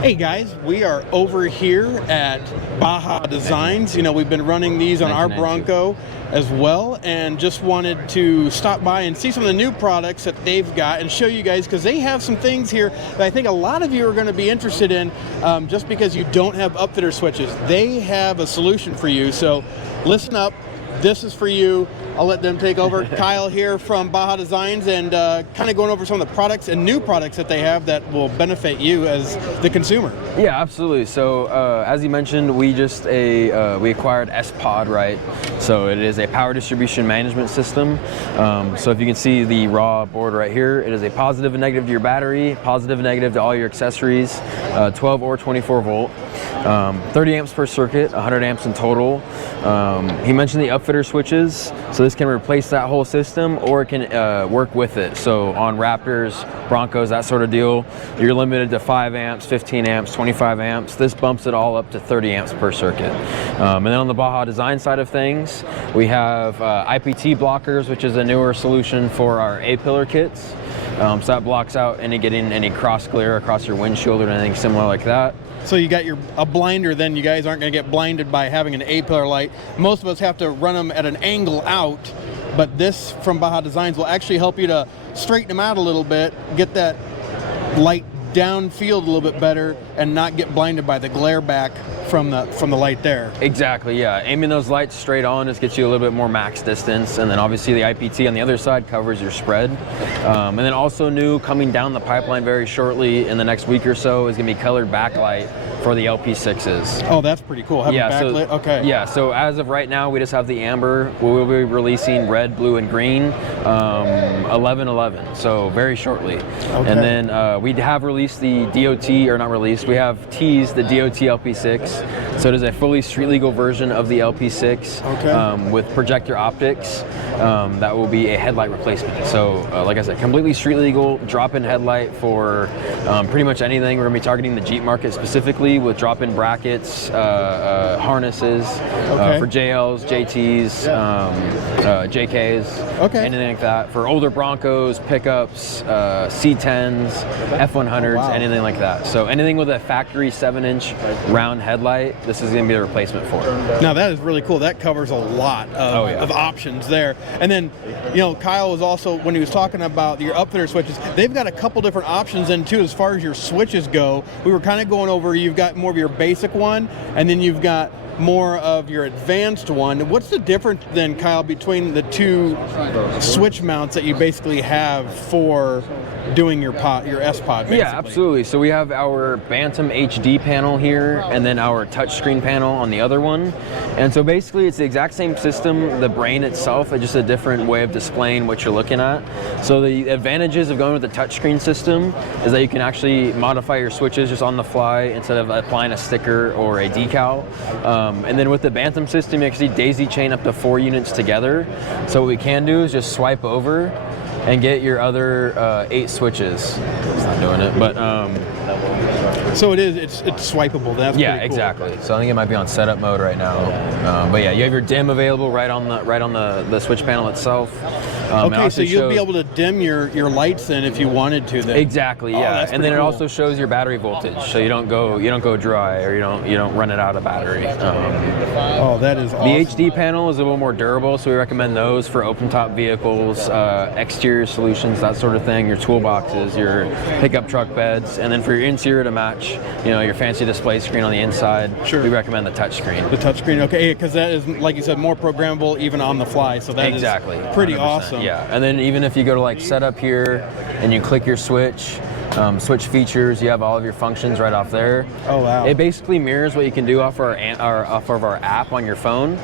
Hey guys, we are over here at Baja Designs. You know, we've been running these on our Bronco as well, and just wanted to stop by and see some of the new products that they've got and show you guys, because they have some things here that I think a lot of you are going to be interested in. Just because you don't have upfitter switches, they have a solution for you. So listen up, this is for you. I'll let them take over. Kyle here from Baja Designs, and kind of going over some of the products and new products that they have that will benefit you as the consumer. Yeah, absolutely. So as you mentioned, we just we acquired S-Pod, right? So it is a power distribution management system. So if you can see the raw board right here, it is a positive and negative to your battery, positive and negative to all your accessories, 12 or 24 volt. 30 amps per circuit, 100 amps in total. He mentioned the upfitter switches, so this can replace that whole system, or it can work with it. So on Raptors, Broncos, that sort of deal, you're limited to 5 amps, 15 amps, 25 amps. This bumps it all up to 30 amps per circuit. And then on the Baja Design side of things, we have IPT blockers, which is a newer solution for our A-pillar kits. So that blocks out getting any cross glare across your windshield or anything similar like that. So you got a blinder, then you guys aren't going to get blinded by having an A-pillar light. Most of us have to run them at an angle out, but this from Baja Designs will actually help you to straighten them out a little bit, get that light downfield a little bit better, and not get blinded by the glare back from the light there. Exactly, yeah. Aiming those lights straight on just gets you a little bit more max distance, and then obviously the IPT on the other side covers your spread. And then also new, coming down the pipeline very shortly in the next week or so, is going to be colored backlight for the LP6s. Oh, that's pretty cool. Having backlit? So, okay. Yeah, so as of right now, we just have the amber. We'll be releasing red, blue, and green 11/11, so very shortly. Okay. And then we have released the DOT, or not released, we have teased the DOT LP6. So it is a fully street legal version of the LP6, okay, with projector optics. That will be a headlight replacement. So like I said, completely street legal, drop-in headlight for pretty much anything. We're going to be targeting the Jeep market specifically with drop-in brackets, harnesses, okay, for JLs, JTs, JKs, okay, anything like that. For older Broncos, pickups, C10s, F100s, wow, anything like that. So anything with a factory 7-inch round headlight, this is going to be the replacement for. Now that is really cool. That covers a lot of options there. And then, you know, Kyle was also, when he was talking about your upfitter switches, they've got a couple different options then too as far as your switches go. We were kind of going over, you've got more of your basic one, and then you've got more of your advanced one. What's the difference then, Kyle, between the two switch mounts that you basically have for doing your S-Pod, basically? Yeah, absolutely. So we have our Bantam HD panel here, and then our touchscreen panel on the other one. And so basically it's the exact same system, the brain itself, it's just a different way of displaying what you're looking at. So the advantages of going with the touchscreen system is that you can actually modify your switches just on the fly instead of applying a sticker or a decal. And then with the Bantam system, you actually daisy chain up to 4 units together. So what we can do is just swipe over and get your other 8 switches. It's not doing it, but so it's swipeable. That's yeah, pretty cool. Exactly. So I think it might be on setup mode right now. But yeah, you have your dim available right on the switch panel itself. Okay, so you'll be able to dim your lights then if you wanted to. Then exactly, yeah. And then it also shows your battery voltage, so you don't go dry, or you don't run it out of battery. Oh, that is awesome. The HD panel is a little more durable, so we recommend those for open top vehicles, exterior solutions, that sort of thing. Your toolboxes, your pickup truck beds, and then for your interior to match, you know, your fancy display screen on the inside. Sure. We recommend the touchscreen. The touchscreen, okay, because that is, like you said, more programmable even on the fly. So that exactly is pretty 100%. Awesome. Yeah, and then even if you go to like setup here and you click your switch, switch features, you have all of your functions right off there. Oh wow! It basically mirrors what you can do off of our app on your phone,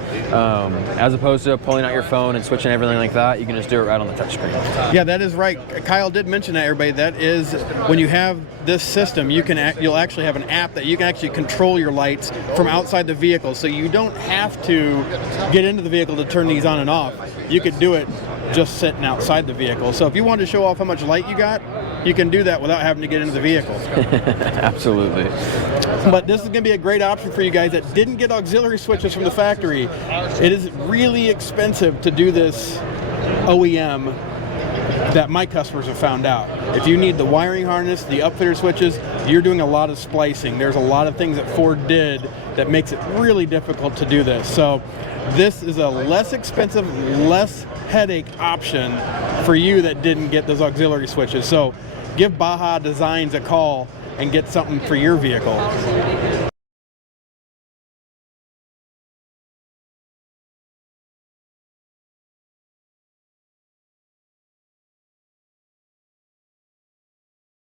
as opposed to pulling out your phone and switching everything like that. You can just do it right on the touchscreen. Yeah, that is right. Kyle did mention that, everybody. That is, when you have this system, you'll actually have an app that you can actually control your lights from outside the vehicle, so you don't have to get into the vehicle to turn these on and off. You could do it just sitting outside the vehicle. So if you wanted to show off how much light you got, you can do that without having to get into the vehicle. Absolutely. But this is going to be a great option for you guys that didn't get auxiliary switches from the factory. It is really expensive to do this OEM that my customers have found out. If you need the wiring harness, the upfitter switches, you're doing a lot of splicing. There's a lot of things that Ford did that makes it really difficult to do this. So this is a less expensive, less headache option for you that didn't get those auxiliary switches. So give Baja Designs a call and get something for your vehicle.